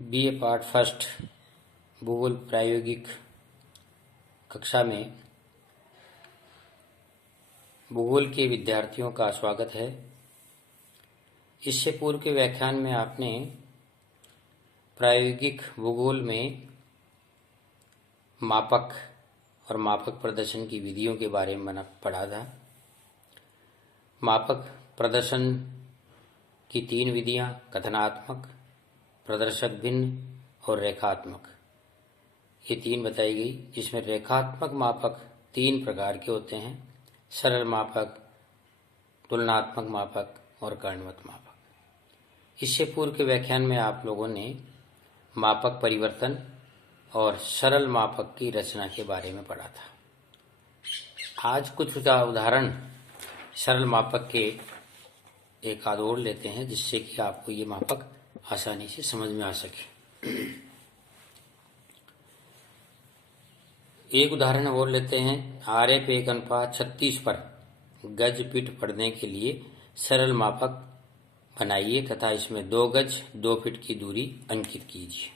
BA part first भूगोल प्रायोगिक कक्षा में भूगोल के विद्यार्थियों का स्वागत है। इससे पूर्व के व्याख्यान में आपने प्रायोगिक भूगोल में मापक और मापक प्रदर्शन की विधियों के बारे में पढ़ा था। मापक प्रदर्शन की तीन विधियां कथनात्मक, प्रदर्शक भिन्न और रेखात्मक, ये तीन बताई गई, जिसमें रेखात्मक मापक तीन प्रकार के होते हैं: सरल मापक, तुलनात्मक मापक और कर्णवत मापक। इससे पूर्व के व्याख्यान में आप लोगों ने मापक परिवर्तन और सरल मापक की रचना के बारे में पढ़ा था। आज कुछ उदाहरण सरल मापक के एक आध और लेते हैं, जिससे कि आपको ये मापक आसानी से समझ में आ सके। एक उदाहरण और लेते हैं। RF 1:36 पर गज फीट पढ़ने के लिए सरल मापक बनाइए तथा इसमें 2 गज 2 फीट की दूरी अंकित कीजिए।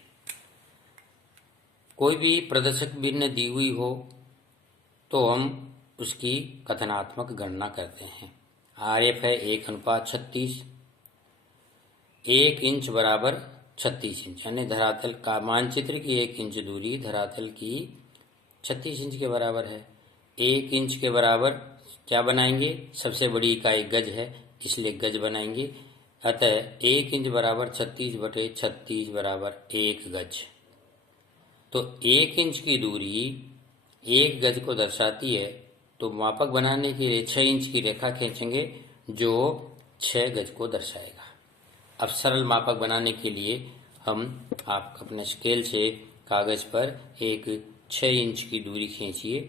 कोई भी प्रदर्शक भिन्न दी हुई हो तो हम उसकी कथनात्मक गणना करते हैं। RF है 1:36, 1 इंच बराबर 36 इंच, यानी धरातल का मानचित्र की 1 इंच दूरी धरातल की 36 इंच के बराबर है। 1 इंच के बराबर क्या बनाएंगे? सबसे बड़ी इकाई गज है, इसलिए गज बनाएंगे। अतः 1 इंच बराबर 36/36 बराबर 1 गज। तो 1 इंच की दूरी 1 गज को दर्शाती है, तो मापक बनाने के लिए 6 इंच की रेखा खींचेंगे जो 6 गज को दर्शाएगा। अब सरल मापक बनाने के लिए हम आप अपने स्केल से कागज पर एक 6 इंच की दूरी खींचिए,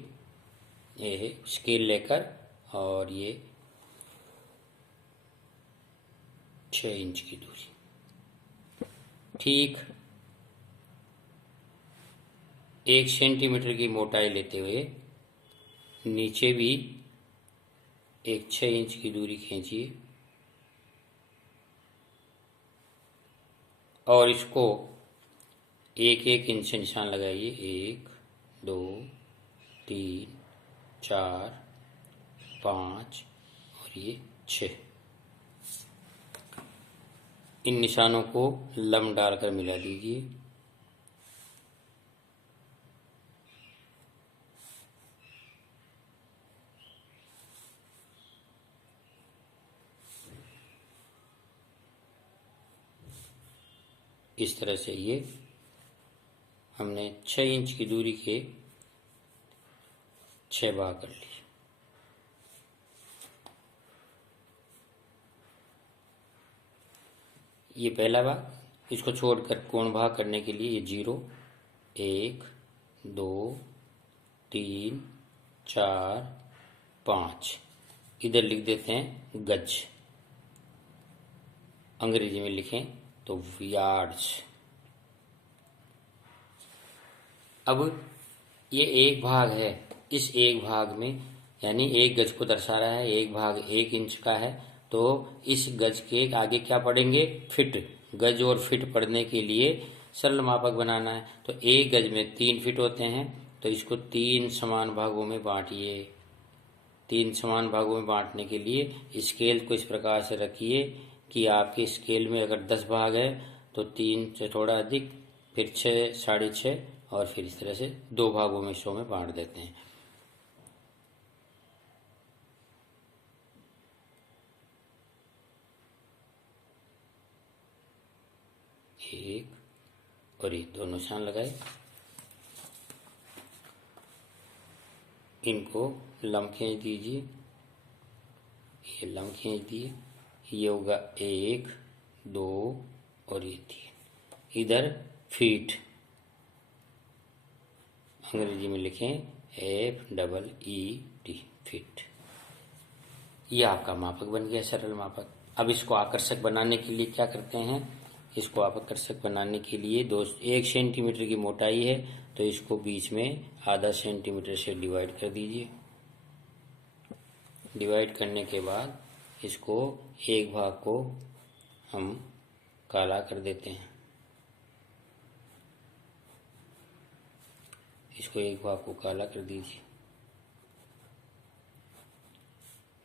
ये स्केल लेकर, और ये 6 इंच की दूरी। ठीक 1 सेंटीमीटर की मोटाई लेते हुए नीचे भी एक 6 इंच की दूरी खींचिए और इसको 1-1 इंच से निशान लगाइए। 1, 2, 3, 4, 5 और ये 6। इन निशानों को लंब डालकर मिला दीजिए। इस तरह से ये हमने 6 इंच की दूरी के 6 भाग कर लिए। ये पहला भाग। इसको छोड़कर कोण भाग करने के लिए ये 0, 1, 2, 3, 4, 5 इधर लिख देते हैं गज। अंग्रेजी में लिखें तो यार्ड्स। अब ये एक भाग है, इस एक भाग में यानी 1 गज को दर्शा रहा है, एक भाग 1 इंच का है, तो इस गज के आगे क्या पढ़ेंगे? फिट। गज और फिट पढ़ने के लिए सरल मापक बनाना है, तो 1 गज में 3 फिट होते हैं, तो इसको 3 समान भागों में बांटिए। 3 समान भागों में बांटने के लिए स्केल को इस प्रकार से रखिए कि आपके स्केल में अगर 10 भाग है तो 3 से थोड़ा अधिक, फिर 6, 6.5 और फिर इस तरह से 2 भागों में 100 में बांट देते हैं। एक और ये दोनों निशान लगाए, इनको लंब खींच दीजिए। ये लंब खींच दिए, ये होगा 1, 2 और ये 3। इधर फीट, अंग्रेजी में लिखें FEET, फीट। ये आपका मापक बन गया, सरल मापक। अब इसको आकर्षक बनाने के लिए क्या करते हैं? इसको आकर्षक बनाने के लिए 1 सेंटीमीटर की मोटाई है, तो इसको बीच में आधा सेंटीमीटर से डिवाइड कर दीजिए। डिवाइड करने के बाद इसको एक भाग को हम काला कर देते हैं। इसको एक भाग को काला कर दीजिए,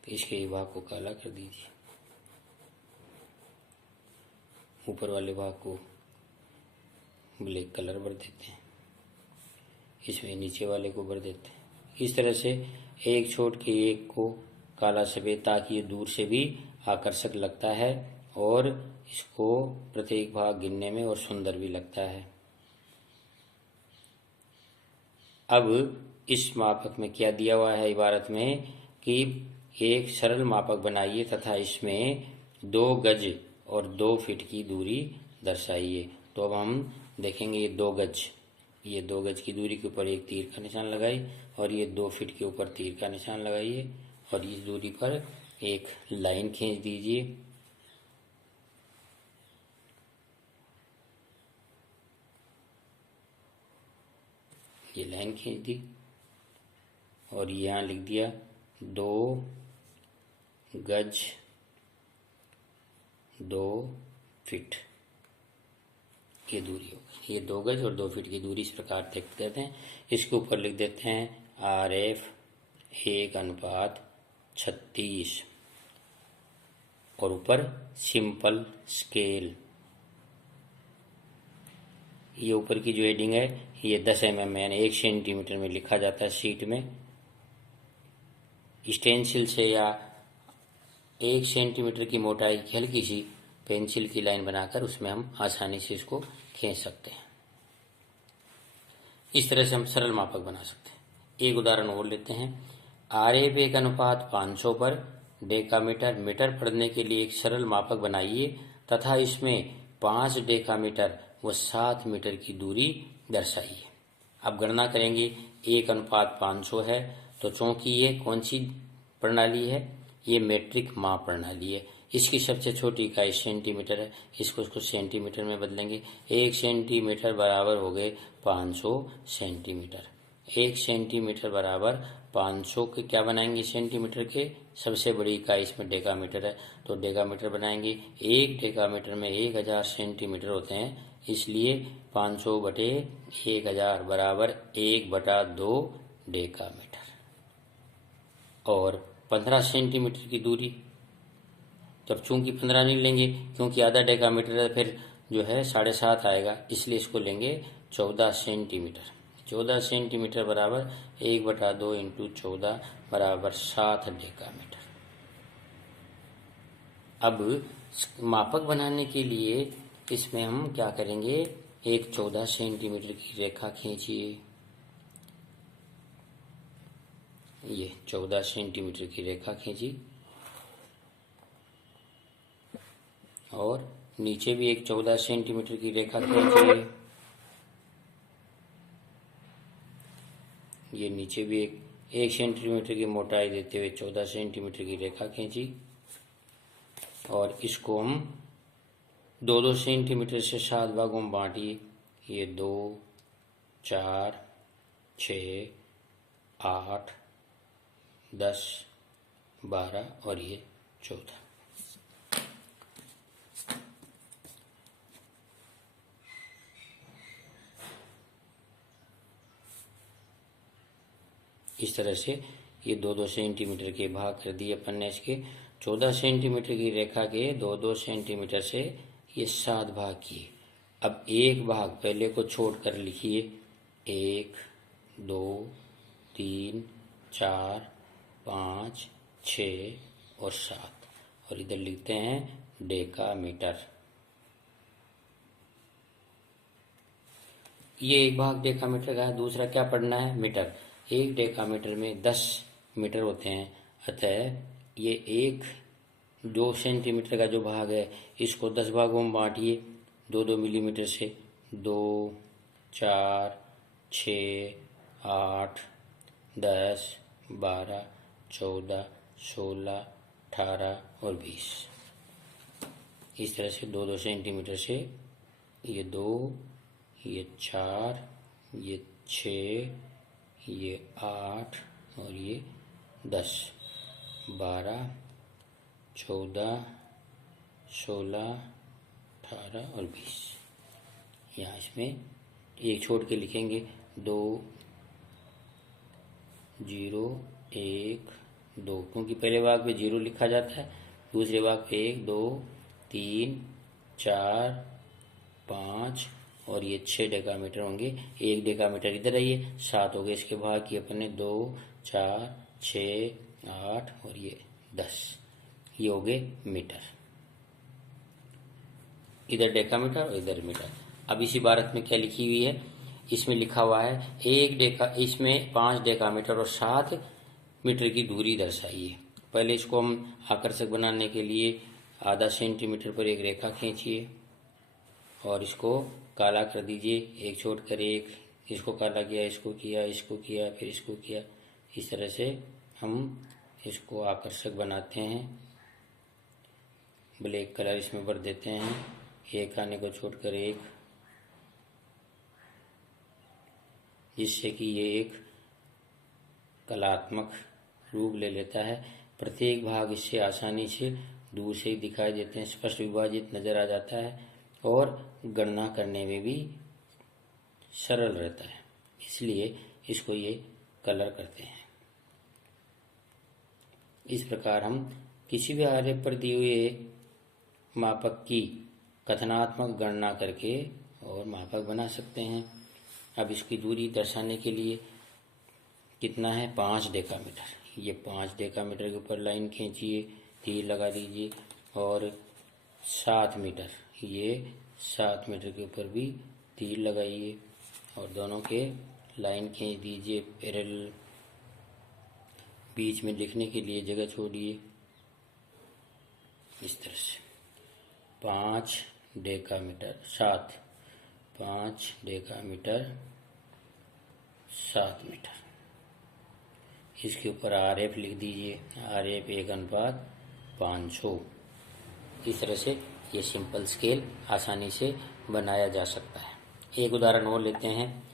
तो इसके एक भाग को काला कर दीजिए, ऊपर वाले भाग को ब्लैक कलर भर देते हैं, इसमें नीचे वाले को भर देते हैं। इस तरह से एक छोड़ के एक को काला सफेद, ताकि ये दूर से भी आकर्षक लगता है और इसको प्रत्येक भाग गिनने में और सुंदर भी लगता है। अब इस मापक में क्या दिया हुआ है इबारत में कि एक सरल मापक बनाइए तथा इसमें 2 गज और 2 फीट की दूरी दर्शाइए। तो अब हम देखेंगे ये 2 गज, ये 2 गज की दूरी के ऊपर एक तीर का निशान लगाइए और ये 2 फीट के ऊपर तीर का निशान लगाइए और इस दूरी पर एक लाइन खींच दीजिए। ये लाइन खींच दी और यहाँ लिख दिया 2 गज 2 फीट, ये दूरी होगी। ये 2 गज और 2 फीट की दूरी इस प्रकार तय करते हैं। इसके ऊपर लिख देते हैं RF 1:36 और ऊपर सिंपल स्केल। ये ऊपर की जो हेडिंग है ये 10 mm यानी 1 सेंटीमीटर में लिखा जाता है शीट में। स्टेंसिल से या 1 सेंटीमीटर की मोटाई की हल्की सी पेंसिल की लाइन बनाकर उसमें हम आसानी से इसको खींच सकते हैं। इस तरह से हम सरल मापक बना सकते हैं। एक उदाहरण और लेते हैं। RF 1:500 पर डेकामीटर मीटर पढ़ने के लिए एक सरल मापक बनाइए तथा इसमें 5 डेकामीटर व 7 मीटर की दूरी दर्शाइए। अब गणना करेंगे। 1:500 है तो चूंकि ये कौन सी प्रणाली है, ये मीट्रिक माप प्रणाली है। इसकी सबसे छोटी इकाई सेंटीमीटर है, इसको सेंटीमीटर में बदलेंगे। 1 सेंटीमीटर बराबर हो गए 500 सेंटीमीटर। 1 सेंटीमीटर बराबर 500 के क्या बनाएंगे सेंटीमीटर के, सबसे बड़ी इकाई इसमें डेकामीटर है तो डेकामीटर बनाएंगे। 1 डेकामीटर में 1000 सेंटीमीटर होते हैं, इसलिए 500 बटे 1000 बराबर 1/2 डेकामीटर। और 15 सेंटीमीटर की दूरी, तब चूंकि 15 नहीं लेंगे क्योंकि आधा डेकामीटर है, फिर जो है 7.5 आएगा, इसलिए इसको लेंगे 14 सेंटीमीटर। 14 सेंटीमीटर बराबर 1/2 × 14 बराबर 7 डेकामीटर। अब मापक बनाने के लिए इसमें हम क्या करेंगे, एक 14 सेंटीमीटर की रेखा खींचिए। ये 14 सेंटीमीटर की रेखा खींची और नीचे भी एक 14 सेंटीमीटर की रेखा खींचिए। ये नीचे भी एक 1 सेंटीमीटर की मोटाई देते हुए 14 सेंटीमीटर की रेखा खींची और इसको हम 2-2 सेंटीमीटर से 7 भागों में बांटिए। ये 2, 4, 6, 8, 10, 12 और ये 14। इस तरह से ये 2-2 सेंटीमीटर के भाग कर दिए अपन ने। इसके 14 सेंटीमीटर की रेखा के 2-2 सेंटीमीटर से ये 7 भाग किए। अब एक भाग पहले को छोड़कर लिखिए 1, 2, 3, 4, 5, 6 और 7 और इधर लिखते हैं डेकामीटर। ये एक भाग डेकामीटर का है, दूसरा क्या पढ़ना है, मीटर। 1 डेकामीटर में 10 मीटर होते हैं, अतः ये 2 सेंटीमीटर का जो भाग है इसको 10 भागों में बांटिए 2-2 मिलीमीटर से। 2, 4, 6, 8, 10, 12, 14, 16, 18 और 20। इस तरह से 2-2 सेंटीमीटर से ये 2, ये 4, ये 6, ये 8 और ये 10, 12, 14, 16, 18 और 20। यहाँ इसमें एक छोड़ के लिखेंगे 2, 0 1 2, क्योंकि पहले भाग पे 0 लिखा जाता है, दूसरे भाग पे 1 2 3 4 5 और ये 6 डेकामीटर होंगे। 1 डेकामीटर इधर आइए, 7 हो गए इसके भाग की अपने 2 4 6 8 और ये 10, ये हो गए मीटर। इधर डेकामीटर और इधर मीटर। अब इस इबारत में क्या लिखी हुई है, इसमें लिखा हुआ है इसमें 5 डेकामीटर और 7 मीटर की दूरी दर्शाइए। पहले इसको हम आकर्षक बनाने के लिए आधा सेंटीमीटर पर एक रेखा खींचिए और इसको काला कर दीजिए, एक छोड़कर एक, इसको काला किया, इसको किया, इसको किया, फिर इसको किया। इस तरह से हम इसको आकर्षक बनाते हैं। ब्लैक कलर इसमें भर देते हैं, एक आने को छोड़कर एक, जिससे कि ये एक कलात्मक रूप ले लेता है। प्रत्येक भाग इससे आसानी से दूर से ही दिखाई देते हैं, स्पष्ट विभाजित नजर आ जाता है और गणना करने में भी सरल रहता है, इसलिए इसको ये कलर करते हैं। इस प्रकार हम किसी भी आरेख पर दिए हुए मापक की कथनात्मक गणना करके और मापक बना सकते हैं। अब इसकी दूरी दर्शाने के लिए कितना है, 5 डेकामीटर। ये 5 डेकामीटर के ऊपर लाइन खींचिए, तीर लगा दीजिए और 7 मीटर, ये 7 मीटर के ऊपर भी तीर लगाइए और दोनों के लाइन खींच दीजिए पैरेलल। बीच में लिखने के लिए जगह छोड़िए इस तरह से। 5 डेकामीटर 7, 5 डेकामीटर 7 मीटर। इसके ऊपर RF लिख दीजिए, RF 1:500। इस तरह से ये सिंपल स्केल आसानी से बनाया जा सकता है। एक उदाहरण और लेते हैं।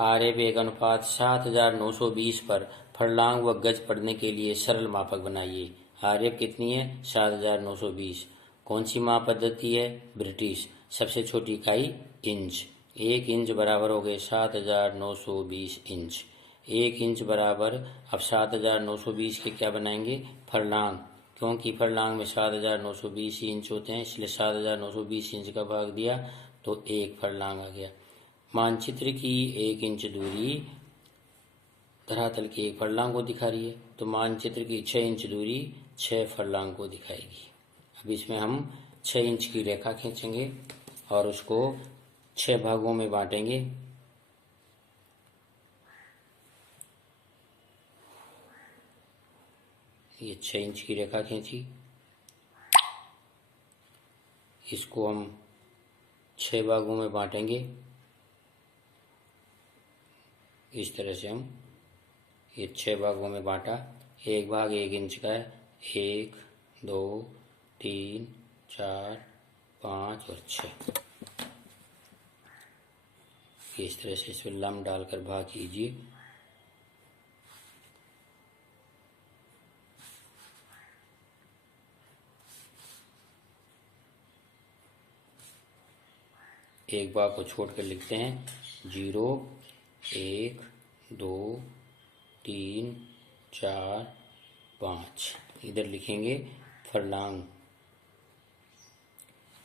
RF 1:7920 पर फर्लांग व गज पढ़ने के लिए सरल मापक बनाइए। RF कितनी है, 7920। कौन सी माप पद्धति है, ब्रिटिश। सबसे छोटी इकाई इंच, 1 इंच बराबर हो गए 7920 इंच। 1 इंच बराबर, अब 7920 के क्या बनाएंगे, फर्लांग, क्योंकि फर्लांग में 7920 इंच होते हैं, इसलिए 7920 इंच का भाग दिया तो 1 फर्लांग आ गया। मानचित्र की 1 इंच दूरी धरातल के 1 फर्लांग को दिखा रही है, तो मानचित्र की 6 इंच दूरी 6 फर्लांग को दिखाएगी। अब इसमें हम 6 इंच की रेखा खींचेंगे और उसको 6 भागों में बांटेंगे। ये 6 इंच की रेखा खींची, इसको हम 6 भागों में बांटेंगे। इस तरह से हम ये 6 भागों में बांटा। एक भाग 1 इंच का है, 1 2 3 4 5 और 6। इस तरह से इसमें लंब डालकर भाग कीजिए। एक भाग को छोड़कर लिखते हैं 0 1 2 3 4 5। इधर लिखेंगे फर्लांग।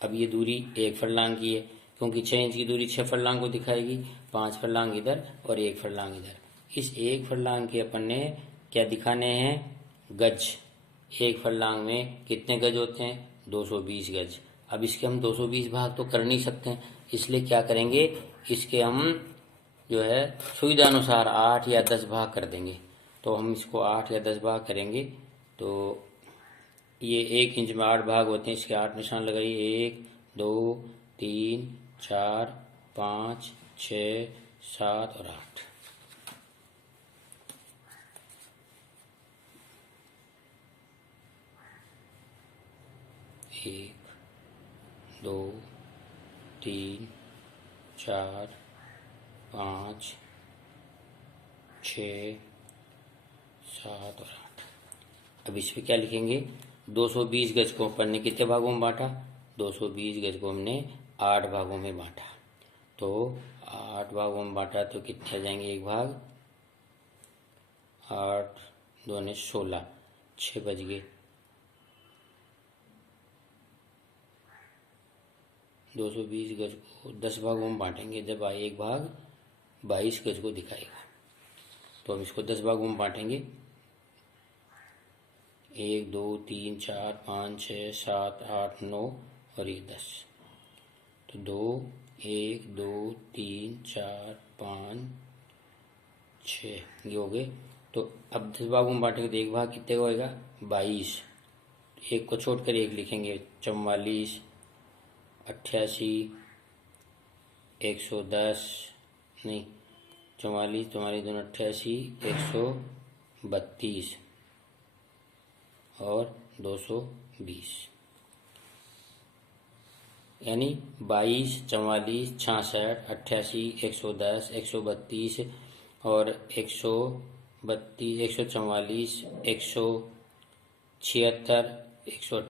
अब ये दूरी 1 फर्लांग की है, क्योंकि 6 इंच की दूरी 6 फर्लांग को दिखाएगी। 5 फर्लांग इधर और 1 फर्लांग इधर। इस 1 फर्लांग के अपन ने क्या दिखाने हैं, गज। 1 फर्लांग में कितने गज होते हैं, 220 गज। अब इसके हम 220 भाग तो कर नहीं सकते हैं, इसलिए क्या करेंगे, इसके हम जो है सुविधा अनुसार 8 या 10 भाग कर देंगे। तो हम इसको 8 या 10 भाग करेंगे, तो ये 1 इंच में 8 भाग होते हैं, इसके 8 निशान लगाइए। 1 2 3 4 5 6 7 और 8। 1 2 3 4 5 6 7 और 8। अब इस पे क्या लिखेंगे, 220 गज को अपन ने कितने भागों में बांटा, 220 गज को हमने 8 भागों में बांटा। तो 8 भागों में बांटा तो कितने आ जाएंगे, एक भाग 8 दूने 16, 6 बज गए। 220 गज को 10 भागों में बांटेंगे जब एक भाग 22 गज को दिखाएगा। तो हम इसको 10 भागों में बांटेंगे। 1 2 3 4 5 6 7 8 9 और ये 10। तो 2 1 2 3 4 5 6 ये हो गए। तो अब 10 भागों में बांटेंगे तो एक भाग कितने का होएगा? 22। एक को छोड़कर एक लिखेंगे। 44 88 110 नहीं 44 तुम्हारी दोनों 88 132 और 220 यानी 22 44 66 88 110 132 और 132 144 176 100